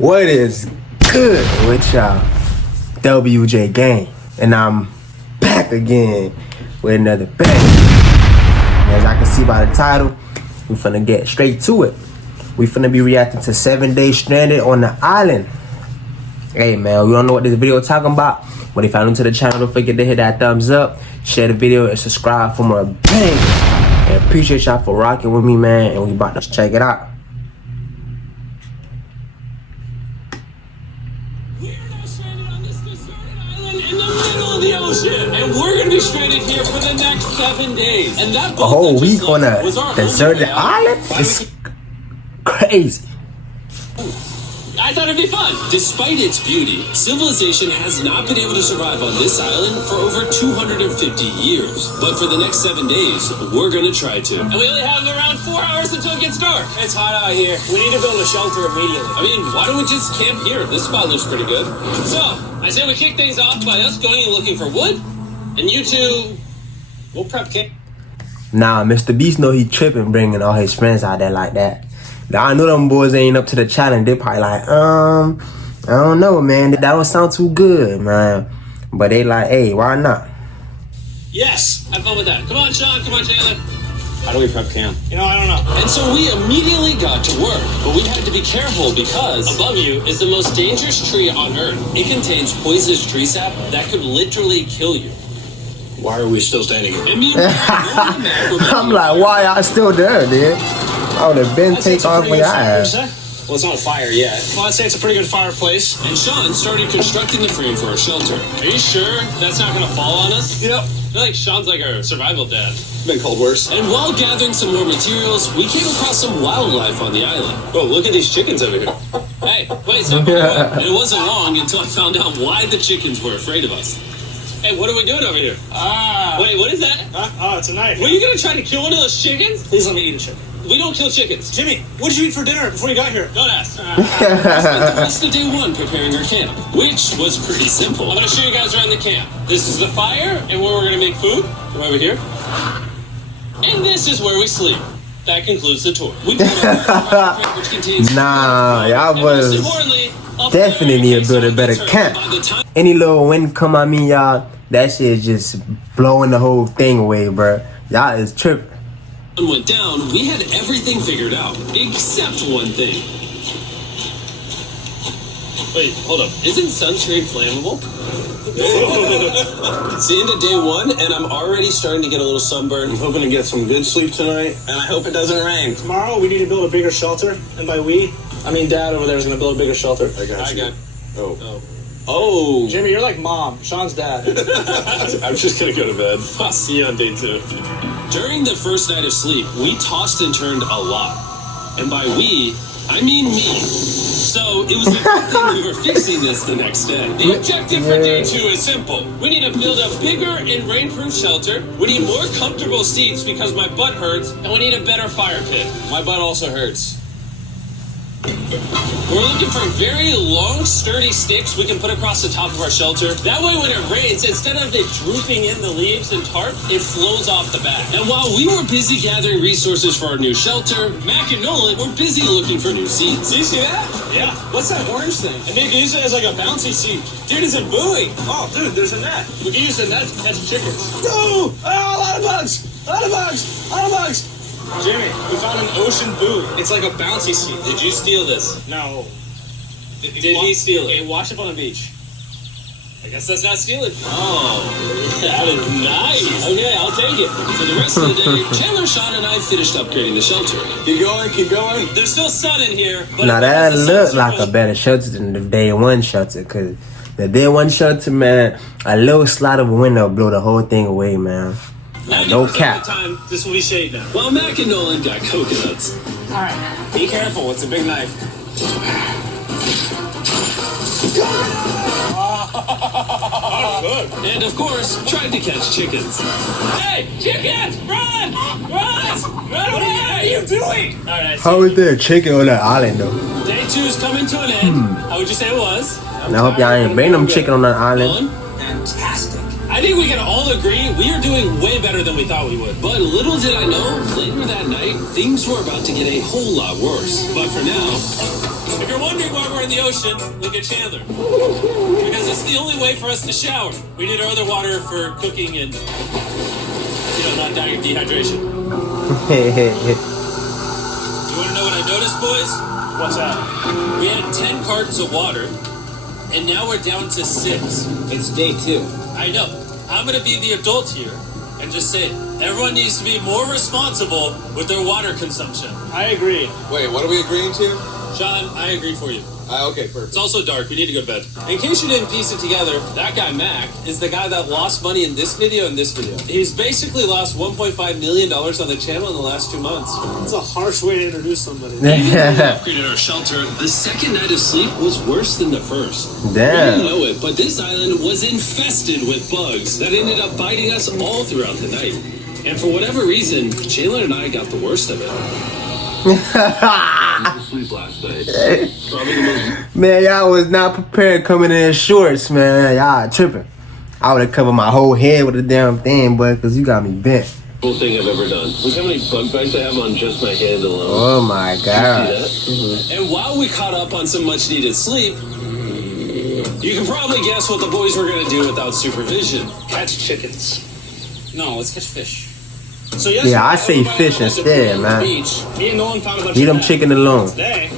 What is good with y'all? WJ gang, and I'm back again with another bang. As I can see by the title, we finna get straight to it. We finna be reacting to 7 Days Stranded on the Island. Hey man, we don't know what this video talking about, but if you're new to the channel, don't forget to hit that thumbs up, share the video, and subscribe for more bangers. And appreciate y'all for rocking with me, man, and we about to check it out. In the middle of the ocean, and we're gonna be stranded here for the next 7 days. And that a whole week on a deserted island? It's crazy. I thought it'd be fun. Despite its beauty, civilization has not been able to survive on this island for over 250 years. But for the next 7 days, we're gonna try to. And we only have around 4 hours until it gets dark. It's hot out here. We need to build a shelter immediately. I mean, why don't we just camp here? This spot looks pretty good. So, I say we kick things off by us going and looking for wood, and you two, we'll prep camp. Nah, Mr.Beast know he tripping bringing all his friends out there like that. I know them boys ain't up to the challenge. They probably like, I don't know, man. That don't sound too good, man. But they like, hey, why not? Yes, have fun with that. Come on, Sean. Come on, Taylor. How do we prep camp? You know, I don't know. And so we immediately got to work, but we had to be careful because above you is the most dangerous tree on Earth. It contains poisonous tree sap that could literally kill you. Why are we still standing here? I mean, I'm like, why y'all still there, dude? I would have been take off with your ass. Well, it's not a fire yet. Well, I'd say it's a pretty good fireplace. And Sean started constructing the frame for our shelter. Are you sure that's not going to fall on us? Yep. I feel like Sean's like our survival dad. Been cold worse. And while gathering some more materials, we came across some wildlife on the island. Oh, look at these chickens over here. Hey, wait, stop. And it wasn't long until I found out why the chickens were afraid of us. Hey, what are we doing over here? Wait, what is that? Oh, it's a knife. Were you going to try to kill one of those chickens? Please let me eat a chicken. We don't kill chickens. Jimmy, what did you eat for dinner before you got here? Don't ask. We spent the rest of day one preparing our camp, which was pretty simple. I'm going to show you guys around the camp. This is the fire and where we're going to make food. Come over here. And this is where we sleep. That concludes the tour. We which contains nah, y'all was definitely need to build a better camp. Any little wind come on me, y'all, that shit is just blowing the whole thing away, bro. Y'all is tripping. Went down, we had everything figured out, except one thing. Wait, hold up. Isn't sunscreen flammable? See, into day one, and I'm already starting to get a little sunburn. I'm hoping to get some good sleep tonight, and I hope it doesn't rain. Tomorrow we need to build a bigger shelter, and by we, I mean Dad over there is going to build a bigger shelter. I got you. Oh. Jimmy, you're like Mom. Sean's dad. I'm just going to go to bed. I'll see you on day 2. During the first night of sleep, we tossed and turned a lot. And by we, I mean me. So it was a good thing we were fixing this the next day. The objective for day 2 is simple. We need to build a bigger and rainproof shelter. We need more comfortable seats because my butt hurts. And we need a better fire pit. My butt also hurts. We're looking for very long, sturdy sticks we can put across the top of our shelter. That way when it rains, instead of it drooping in the leaves and tarp, it flows off the back. And while we were busy gathering resources for our new shelter, Mac and Nolan were busy looking for new seats. Do you see that? Yeah. What's that orange thing? And maybe use it as like a bouncy seat. Dude, it's a buoy. Oh, dude, there's a net. We can use the net to catch chickens. No! Oh, a lot of bugs! A lot of bugs! A lot of bugs! Jimmy, we found an ocean buoy. It's like a bouncy seat. Did you steal this? No. Did he steal it? It washed up on the beach. I guess that's not stealing. Oh, that is nice. Okay, I'll take it. For the rest of the day, Chandler, Sean, and I finished upgrading the shelter. Keep going, keep going. There's still sun in here. But Now that look like a better shelter than the day 1 shelter, cause the day 1 shelter, man, a little slide of a window blow the whole thing away, man. No cap. Time, this will be shade now. Well, Mac and Nolan got coconuts. All right. Be careful. It's a big knife. And of course, tried to catch chickens. Hey, chickens! Run! Run! Run away! What are you doing? All right, How is there a chicken on that island though? Day 2 is coming to an end. How would you say it was? And I hope y'all ain't bring them chicken on that island. Nolan? Fantastic. I I think we can all agree we are doing way better than we thought we would. But little did I know, later that night, things were about to get a whole lot worse. But for now, if you're wondering why we're in the ocean, look at Chandler. Because it's the only way for us to shower. We need our other water for cooking and, not dying of dehydration. You want to know what I noticed, boys? What's that? We had 10 cartons of water, and now we're down to 6. It's day 2. I know. I'm going to be the adult here and just say everyone needs to be more responsible with their water consumption. I agree. Wait, what are we agreeing to? Sean, I agreed for you. Okay, perfect. It's also dark. We need to go to bed. In case you didn't piece it together, that guy Mac is the guy that lost money in this video and this video. He's basically lost $1.5 million on the channel in the last 2 months. It's a harsh way to introduce somebody. Even though we upgraded our shelter, the second night of sleep was worse than the first. Damn. We didn't know it, but this island was infested with bugs that ended up biting us all throughout the night. And for whatever reason, Chandler and I got the worst of it. Sleep last night. Probably the most. Man, y'all was not prepared coming in shorts, man. Y'all tripping. I would have covered my whole head with a damn thing, but because you got me bent. Cool thing I've ever done. Look how many bug bites I have on just my hand alone. Oh my god. And while we caught up on some much needed sleep, you can probably guess what the boys were going to do without supervision. Catch chickens. No, let's catch fish. So yesterday, Yeah, I say everybody fish went to instead, on the man. beach. Me and Nolan found a bunch Leave of them nets. chicken alone. Today,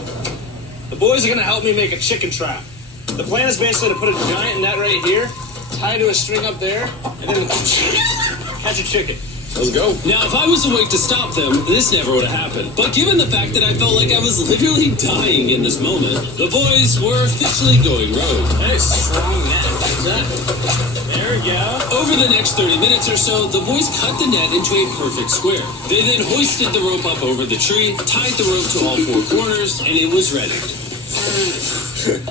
the boys are gonna help me make a chicken trap. The plan is basically to put a giant net right here, tie to a string up there, and then catch a chicken. Let's go. Now, if I was awake to stop them, this never would have happened. But given the fact that I felt like I was literally dying in this moment, the boys were officially going rogue. Nice strong net. There we go. Over the next 30 minutes or so, the boys cut the net into a perfect square. They then hoisted the rope up over the tree, tied the rope to all 4 corners, and it was ready.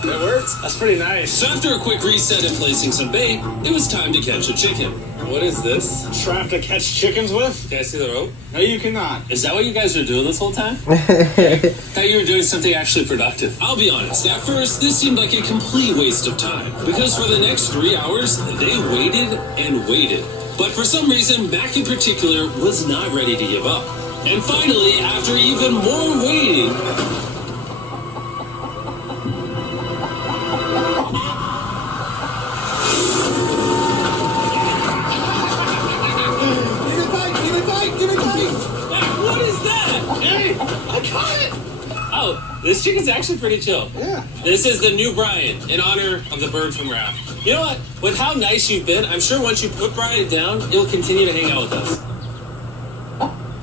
That works. That's pretty nice. So after a quick reset and placing some bait, it was time to catch a chicken. What is this? Trap to catch chickens with? Can I see the rope? No, you cannot. Is that what you guys are doing this whole time? Thought you were doing something actually productive. I'll be honest, at first, this seemed like a complete waste of time. Because for the next 3 hours, they waited and waited. But for some reason, Mac in particular was not ready to give up. And finally, after even more waiting, what is that? Hey, I caught it. Oh, this chicken's actually pretty chill. Yeah. This is the new Brian, in honor of the bird from Raft. You know what? With how nice you've been, I'm sure once you put Brian down, he'll continue to hang out with us.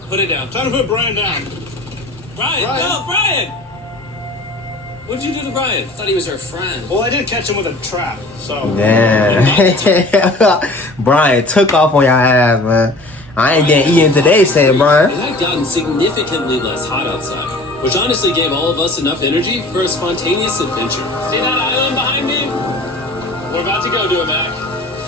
Put it down. Time to put Brian down. Brian! Brian. No, Brian! What'd you do to Brian? I thought he was our friend. Well, I did catch him with a trap, so. Damn. Brian took off on your ass, man. I ain't getting eaten today, said Brian. It had gotten significantly less hot outside, which honestly gave all of us enough energy for a spontaneous adventure. See that island behind me? We're about to go to it, Mac.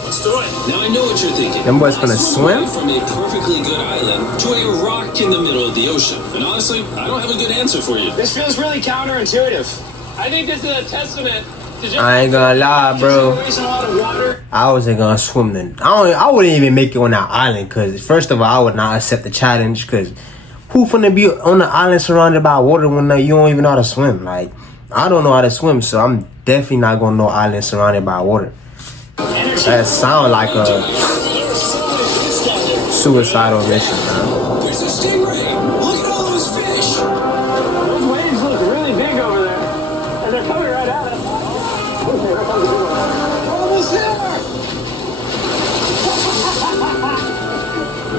Let's do it. Now I know what you're thinking. Them boys finna I swam swim? away from a perfectly good island to a rock in the middle of the ocean. And honestly, I don't have a good answer for you. This feels really counterintuitive. I think this is a testament to just... I ain't gonna lie, bro. Wasting a lot of water. I wasn't gonna swim then. I wouldn't even make it on that island, cause first of all, I would not accept the challenge, cause who finna be on the island surrounded by water when you don't even know how to swim? Like, I don't know how to swim, so I'm definitely not gonna know island surrounded by water. That sound like a suicidal mission, man. There's a stingray! Look at all those fish! Those waves look really big over there. And they're coming right at us. We're almost there.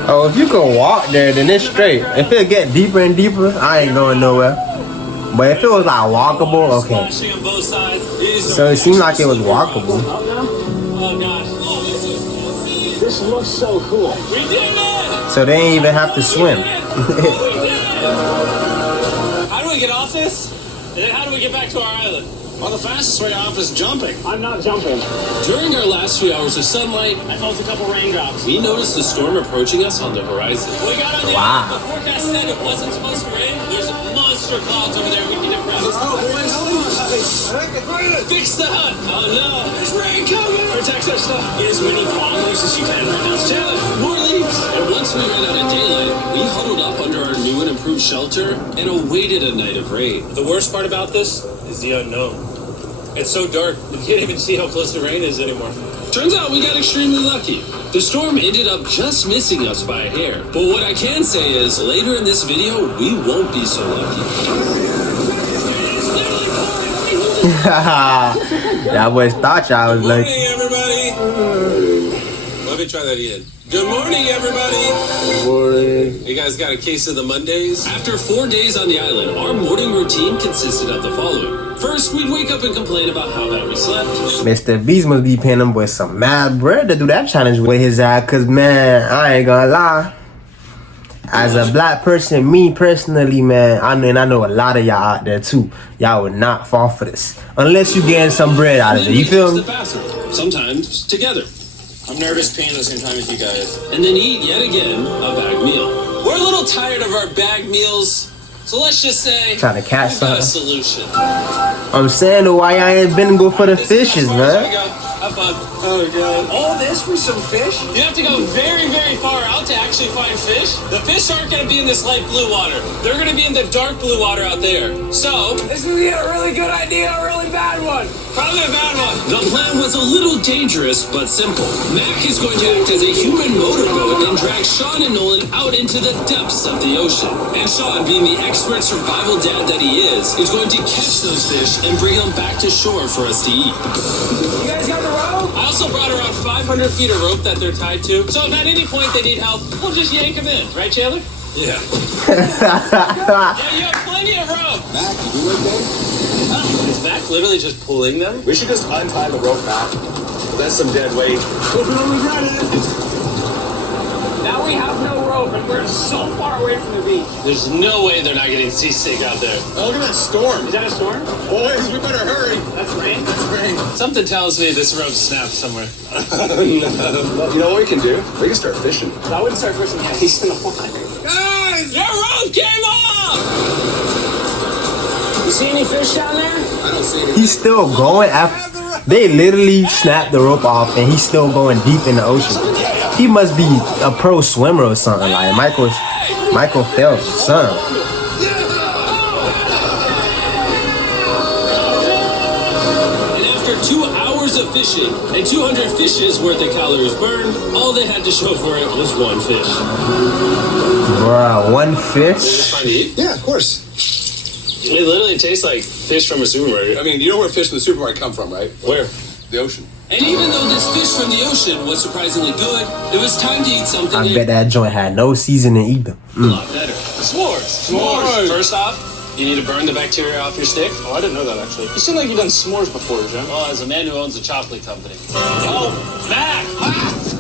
Oh, if you can walk there, then it's straight. If it get deeper and deeper, I ain't going nowhere. But if it was like walkable, okay. Splashing on both sides. So it seemed like it was walkable. Oh gosh. This looks so cool. We did it! So they ain't even have to swim. We did it! How do we get off this? And then how do we get back to our island? Well, the fastest way off is jumping. I'm not jumping. During our last few hours of sunlight, I felt a couple raindrops. we noticed the storm approaching us on the horizon. We got on the Wow. island. The forecast said it wasn't supposed to rain. There's monster clouds over there we need to press. Let's go, boys. Fix the hut. Oh no, there's rain coming. Protect our stuff. Get as many bombers as you can right now. Taylor, more leaves. And once we ran out of daylight, we huddled up under our new and improved shelter and awaited a night of rain. The worst part about this is the unknown. It's so dark, you can't even see how close the rain is anymore. Turns out we got extremely lucky. The storm ended up just missing us by a hair. But what I can say is, later in this video, we won't be so lucky. Y'all boys thought y'all was Good like, morning, everybody. Let me try that again. Good morning, everybody. good morning. You guys got a case of the Mondays? After 4 days on the island, our morning routine consisted of the following. First, we'd wake up and complain about how bad we slept. Mr.Beast must be paying them boys some mad bread to do that challenge with his ass. Cause man, I ain't gonna lie. As a black person, me personally, man, I know a lot of y'all out there too. Y'all would not fall for this. Unless you getting some bread out of it. You feel me? The bathroom, sometimes together. I'm nervous peeing at the same time as you guys. And then eat yet again a bag meal. We're a little tired of our bag meals, so let's just say Trying to catch we've got a something. solution. I'm saying though, why y'all ain't been to go for the This is fishes, as far as we man? go. Have fun. Oh god. All this for some fish? You have to go very, very far out to actually find fish. The fish aren't going to be in this light blue water. They're going to be in the dark blue water out there. So, This would be a really good idea, a really bad one. probably a bad one. The plan was a little dangerous, but simple. Mac is going to act as a human motorboat and drag Sean and Nolan out into the depths of the ocean. And Sean, being the expert survival dad that he is going to catch those fish and bring them back to shore for us to eat. You guys got the rope? I also brought around 500 feet of rope that they're tied to. So if at any point they need help, we'll just yank them in. Right, Chandler? Yeah. Yeah, you have plenty of rope. Mac, you doing okay? Oh, is Mac literally just pulling them? We should just untie the rope, Mac. That's some dead weight. Hope you don't regret it. Now we have no rope and we're so far away from the beach. There's no way they're not getting seasick out there. Oh, look at that storm. Is that a storm? Boys, we better hurry. That's rain? It's rain. Something tells me this rope snapped somewhere. Well, you know what we can do? We can start fishing. I wouldn't start fishing the ice in the water. Guys! Your rope came off! You see any fish down there? I don't see any. He's still going after. They literally snapped the rope off and he's still going deep in the ocean. He must be a pro swimmer or something like Michael Phelps or something. And after 2 hours of fishing and 200 fishes worth of calories burned, all they had to show for it was one fish. Bruh, one fish? Trying to eat? Yeah, of course. It literally tastes like fish from a supermarket. I mean, you know where fish from the supermarket come from, right? Where? The ocean. And even though this fish from the ocean was surprisingly good, it was time to eat something I bet that joint had no seasoning either. a lot better. S'mores. S'mores. First off, you need to burn the bacteria off your stick. Oh, I didn't know that actually. You seem like you've done s'mores before, Jim. Well, as a man who owns a chocolate company. Oh, Mac!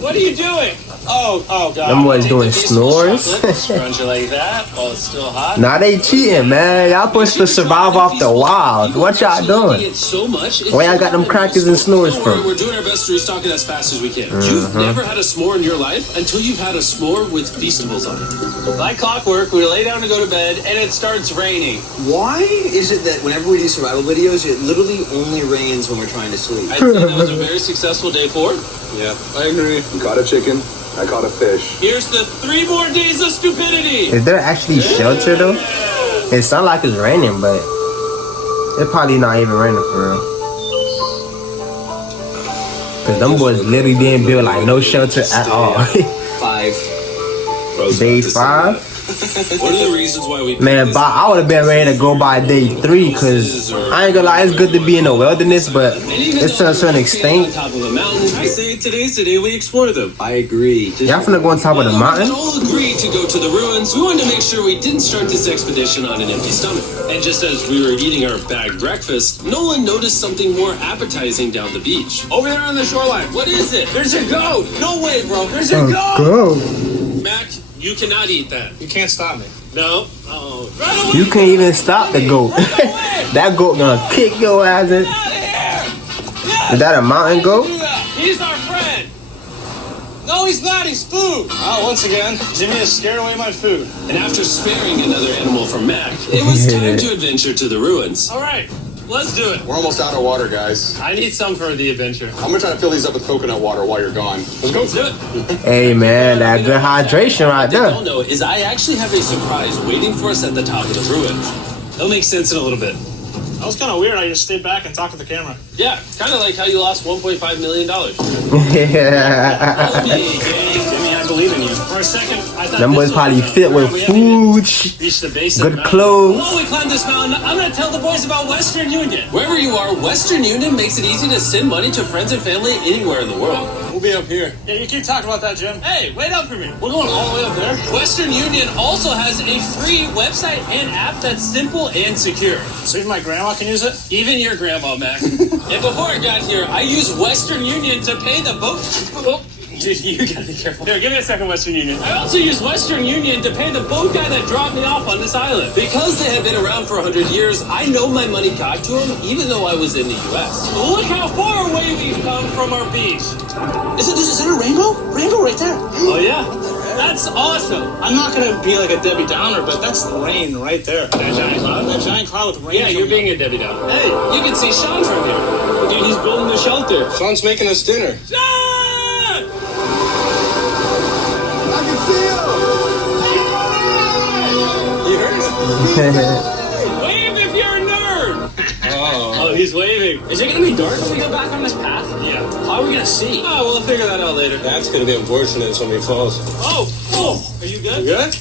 What are you doing? Oh, God. Them boys Take doing the piece of chocolate, snores. Scrunch it like that while it's still hot. Nah, they cheating, man. Y'all supposed to survive off the wild. What y'all doing? It so much, Where y'all got them crackers and snores Don't worry, from? we're doing our best to restock it as fast as we can. You've never had a s'more in your life until you've had a s'more with Feastables on it. Like clockwork, we lay down to go to bed, and it starts raining. Why is it that whenever we do survival videos, it literally only rains when we're trying to sleep? I'd say that was a very successful day 4. Yeah, I agree. You caught a chicken. I caught a fish. Here's the 3 more days of stupidity. Is there actually shelter though? It sounds like it's raining, but it's probably not even raining for real. Cause them boys literally didn't build like no shelter at all. 5. Day 5? What are the reasons why we Man, I would have been ready to go by day 3, cause I ain't gonna lie, it's good to be in the wilderness, but it's to a certain on extent. top of a mountain, I say today's the day we explore them. I agree. Y'all finna go on top of the We mountain? all agreed to go to the ruins. We wanted to make sure we didn't start this expedition on an empty stomach. And just as we were eating our bagged breakfast, Nolan noticed something more appetizing down the beach. Over there on the shoreline. What is it? There's a goat. No way, bro. There's a goat. Go. Mac, you cannot eat that. You can't stop me. No. Oh. Run away. You can't even stop the goat. That goat gonna kick your ass in. Out of here. Is that a mountain goat? He's our friend. No, he's not. He's food. Oh, once again, Jimmy has scared away my food. And after sparing another animal from Mac, it was time to adventure to the ruins. All right, let's do it. We're almost out of water, guys. I need some for the adventure. I'm gonna try to fill these up with coconut water while you're gone. Let's go. Let's do it. Hey man, that good hydration right What they there. don't know is I actually have a surprise waiting for us at the top of the ruins. It'll make sense in a little bit. That was kind of weird. I just stayed back and talked to the camera. Yeah, kind of like how you lost $1.5 million. Yeah. Jimmy, I believe in you. For a second, I thought Them boys probably fit with food, reached the base of the good mountain. clothes. While we climb this mountain, I'm going to tell the boys about Western Union. Wherever you are, Western Union makes it easy to send money to friends and family anywhere in the world. We'll be up here. Yeah, you keep talking about that, Jim. Hey, wait up for me. We're going all the way up there. Western Union also has a free website and app that's simple and secure. So even my grandma can use it? Even your grandma, Mac. And before I got here, I used Western Union to pay the boat. Oh, you gotta be careful. Here, give me a second, Western Union. I also used Western Union to pay the boat guy that dropped me off on this island. Because they have been around for 100 years, I know my money got to them even though I was in the U.S. Look how far away we've come from our beach. Is that a rainbow? Rainbow right there. Oh, yeah? That's awesome. I'm not gonna be like a Debbie Downer, but that's rain right there. That giant cloud? That giant cloud with rain. Yeah, you're being a Debbie Downer. Hey, you can see Sean from here. Dude, he's building the shelter. Sean's making us dinner. Sean! You heard it? Wave if you're a nerd! Oh, he's waving. Is it gonna be dark when we go back on this path? Yeah. How are we gonna see? Oh, we'll figure that out later. That's gonna be unfortunate if somebody falls. Oh, are you good? Good?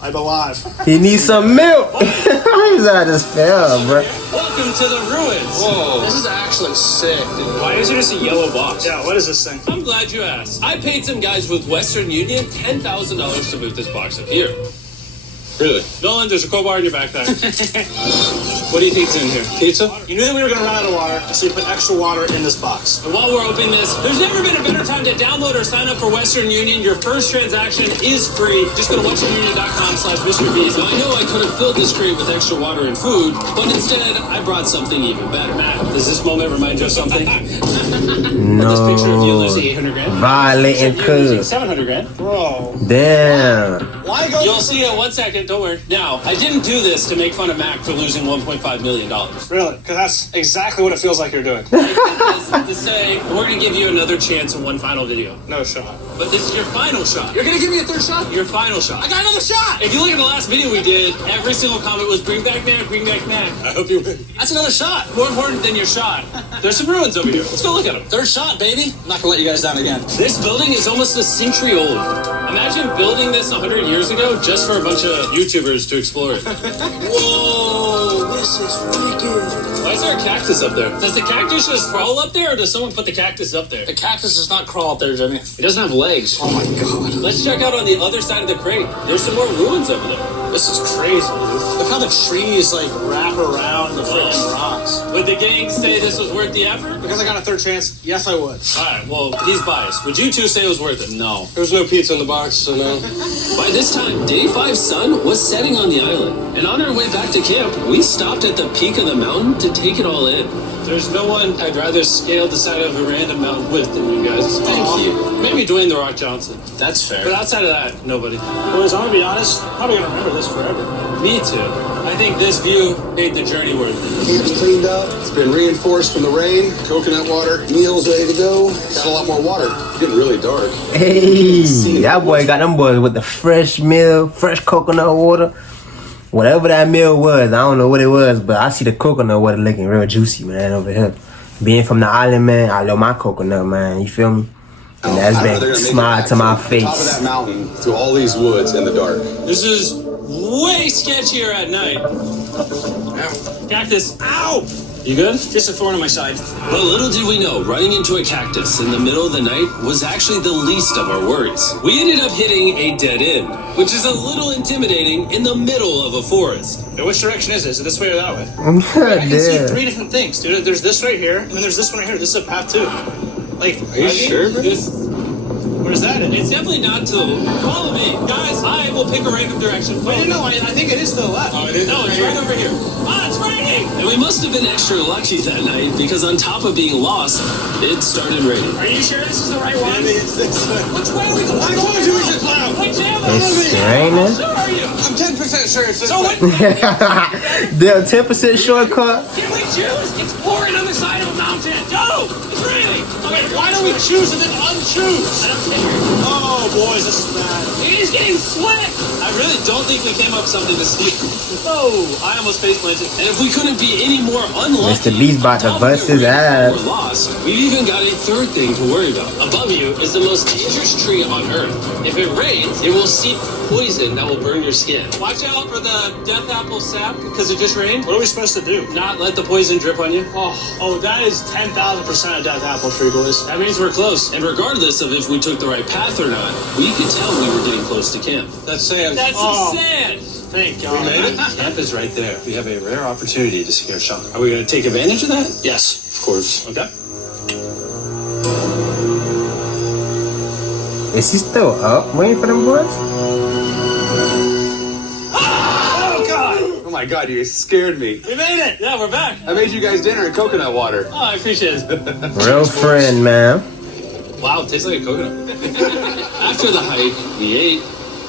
I'm alive. He needs some milk. He's out of spell, bro. Welcome to the ruins. Whoa. This is actually sick, dude. Why is there just a yellow box? Yeah, what is this thing? I'm glad you asked. I paid some guys with Western Union $10,000 to move this box up here. Really? Nolan, there's a crowbar in your backpack. What do you think's in here? Pizza? You knew that we were gonna run out of water, so you put extra water in this box. And while we're opening this, there's never been a better time to download or sign up for Western Union. Your first transaction is free. Just go to westernunion.com/MrBeast. Now, I know I could have filled this crate with extra water and food, but instead, I brought something even better. Matt, does this moment remind you of something? This picture of you losing 800 grand? Violating You're losing cuz. 700 grand. Bro. Damn. Why go? You'll see in 1 second, don't worry. Now, I didn't do this to make fun of Mac for losing $1.5 million. Really? Because that's exactly what it feels like you're doing. To say, we're going to give you another chance in one final video. No shot. But this is your final shot. You're gonna give me a third shot? Your final shot. I got another shot! If you look at the last video we did, every single comment was bring back Mac, bring back Mac. I hope you win. That's another shot. More important than your shot. There's some ruins over here. Let's go look at them. Third shot, baby. I'm not gonna let you guys down again. This building is almost a century old. Imagine building this 100 years ago just for a bunch of YouTubers to explore it. Whoa! This is wicked. Why is there a cactus up there? Does the cactus just crawl up there, or does someone put the cactus up there? The cactus does not crawl up there, Jimmy. It doesn't have legs. Oh my god. Let's check out on the other side of the crate. There's some more ruins over there. This is crazy, dude. Look how the trees like wrap around the freaking rocks. Would the gang say this was worth the effort? Because I got a third chance, yes I would. Alright, well, he's biased. Would you two say it was worth it? No. There's no pizza in the box, so no. By this time, Day 5's sun was setting on the island. And on our way back to camp, we stopped at the peak of the mountain to take it all in. There's no one I'd rather scale the side of a random mountain with than you guys. Thank you. Maybe Dwayne The Rock Johnson. That's fair. But outside of that, nobody. Boys, I'm gonna be honest, probably gonna remember this forever. Me too. I think this view made the journey worth it. Camp's cleaned up. It's been reinforced from the rain. Coconut water. Meal's ready to go. Got a lot more water. It's getting really dark. Hey, that boy got them boys with the fresh meal, fresh coconut water. Whatever that meal was, I don't know what it was, but I see the coconut water looking real juicy, man, over here. Being from the island, man, I love my coconut, man. You feel me? And that's I don't know, they're been gonna make smiled it to my back to the top of face. that mountain through all these woods in the dark. This is way sketchier at night. Cactus. Ow! You good? Just a thorn on my side. Well, little did we know, running into a cactus in the middle of the night was actually the least of our worries. We ended up hitting a dead end, which is a little intimidating in the middle of a forest. Now, which direction is it? Is it this way or that way? I can see Yeah. three different things, dude. There's this right here, and then there's this one right here. This is a path too. Like, Are you sure, bro? where's that at? It's definitely not to follow me. Guys, I will pick a random direction. Wait, no, I think it is to the left. Oh, it is? No, it's right over here. Ah, it's right here! raining. And we must have been extra lucky that night because on top of being lost, it started raining. Are you sure this is the right one? It's this way. Which way are we going? I told you we should plow. Which am It's raining. Sure are you? I'm 10% sure it's this So way. what? The 10% shortcut. Can we choose? It's pouring on the side of a mountain. Go! It's raining. Okay, why don't we choose and then unchoose? I don't care. Oh, boys, this is bad. It is getting slick. I really don't think we came up with something to steal. Oh, I almost face planted. And if we couldn't be any more unlucky, Mr.Beast about to on top of bust it his raining ass. or lost, we've even got a third thing to worry about. Above you is the most dangerous tree on Earth. If it rains, it will seep poison that will burn your skin. Watch out for the death apple sap because it just rained. What are we supposed to do? Not let the poison drip on you. Oh, that is 10,000% a death apple tree, boys. That means we're close. And regardless of if we took the right path or not, we could tell we were getting close to camp. That's sand. That's Oh, the sand. thank God. We made it. Camp is right there. We have a rare opportunity to secure shelter. Are we going to take advantage of that? Yes, of course. Okay. Is he still up waiting for them boys? Oh, God. Oh my God, you scared me. We made it. Yeah, we're back. I made you guys dinner and coconut water. Oh, I appreciate it. Real friend, man. Wow, it tastes like a coconut. After the hike, we ate,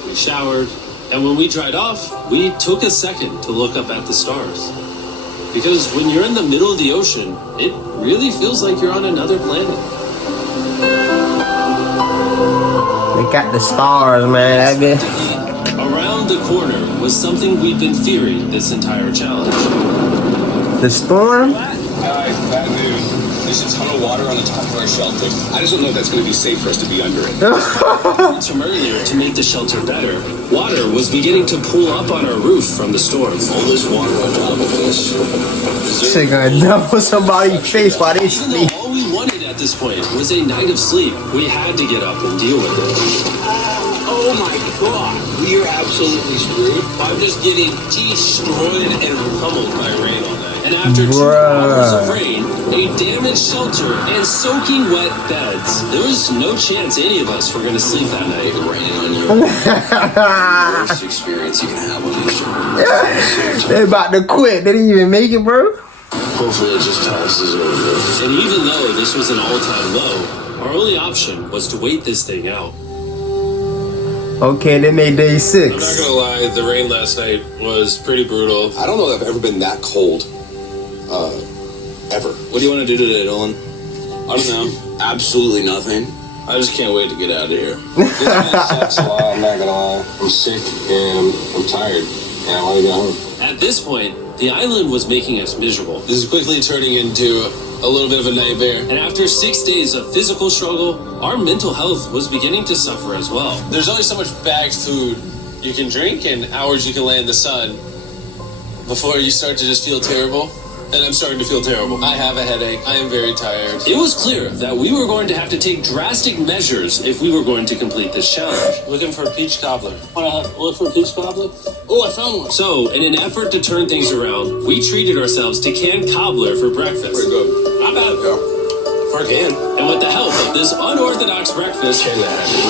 we showered, and when we dried off, we took a second to look up at the stars. Because when you're in the middle of the ocean, it really feels like you're on another planet. They got the stars, man. That bitch. Around the corner was something we'd been fearing this entire challenge. The storm? Guys, bad news. There's a ton of water on the top of our shelter. I just don't know if that's going to be safe for us to be under it. From earlier, to make the shelter better, water was beginning to pool up on our roof from the storm. All this water on top of this. Shit gonna double somebody's face while they Even sleep. though all we wanted at this point was a night of sleep, we had to get up and deal with it. Oh my God, we are absolutely screwed. I'm just getting destroyed and pummeled by rain all night. And after 2 Bruh. hours of rain, a damaged shelter, and soaking wet beds, there was no chance any of us were going to sleep that night. Raining on you. Worst experience you can have on these trips. They about to quit. They didn't even make it, bro. Hopefully it just passes over. And even though this was an all-time low, our only option was to wait this thing out. Okay, they made day I'm not 6. gonna lie, the rain last night was pretty brutal. I don't know that I've ever been that cold. Ever. What do you want to do today, Nolan? I don't know. Absolutely nothing. I just can't wait to get out of here. This sucks a lot, I'm not gonna lie. I'm sick and I'm tired. And I want to get home. At this point, the island was making us miserable. This is quickly turning into a little bit of a nightmare. And after 6 days of physical struggle, our mental health was beginning to suffer as well. There's only so much bagged food you can drink and hours you can lay in the sun before you start to just feel terrible. And I'm starting to feel terrible. I have a headache. I am very tired. It was clear that we were going to have to take drastic measures if we were going to complete this challenge. Looking for a peach cobbler. Want to look for a peach cobbler? Oh, I found one. So, in an effort to turn things around, we treated ourselves to canned cobbler for breakfast. Pretty good. Not bad. Yeah. For a can. And with the help of this unorthodox breakfast,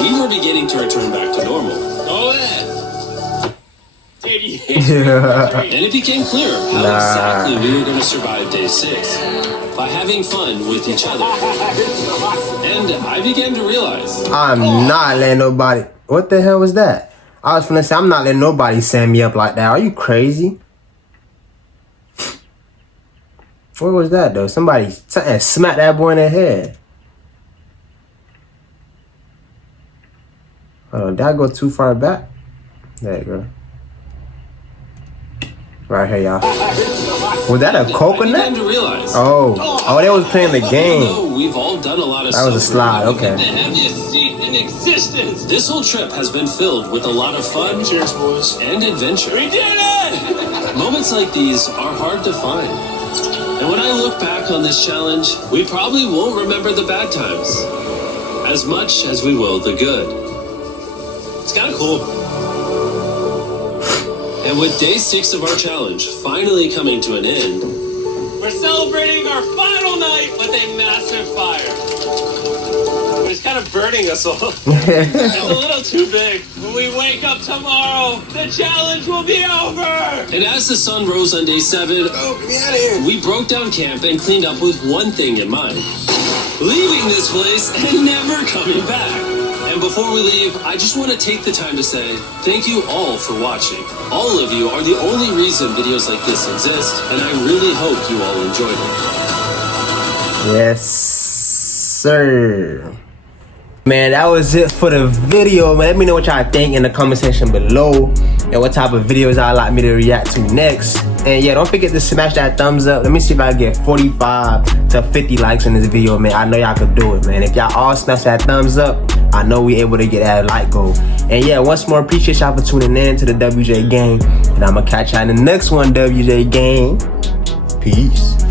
we were beginning to return back to normal. Oh, yeah. And it became clear how exactly we were going to survive day 6. By having fun with each other. And I began to realize. I'm not letting nobody. What the hell was that? I was finna say, I'm not letting nobody sand me up like that. Are you crazy? What was that though? Somebody smacked that boy in the head. Oh, did I go too far back? There you go. Right here, y'all. Was that a I began coconut? to realize. Oh, they was playing the Even game. though we've all done a lot of That was a slide, suffering, okay. The heaviest seat in existence. This whole trip has been filled with a lot of fun. Cheers, boys. And adventure. We did it! Moments like these are hard to find. And when I look back on this challenge, we probably won't remember the bad times as much as we will the good. It's kind of cool. And with day 6 of our challenge finally coming to an end, We're celebrating our final night with a massive fire. It was kind of burning us all. It's a little too big. When we wake up tomorrow, the challenge will be over. And as the sun rose on day 7, we broke down camp and cleaned up with one thing in mind: leaving this place and never coming back. And before we leave, I just want to take the time to say thank you all for watching. All of you are the only reason videos like this exist, and I really hope you all enjoyed it. Yes, sir. Man, that was it for the video, man. Let me know what y'all think in the comment section below, and what type of videos y'all like me to react to next. And yeah, don't forget to smash that thumbs up. Let me see if I can get 45 to 50 likes in this video, man. I know y'all could do it, man. If y'all all smash that thumbs up, I know we able to get that like goal. And yeah, once more, appreciate y'all for tuning in to the WJ Gang. And I'm gonna catch y'all in the next one, WJ Gang. Peace.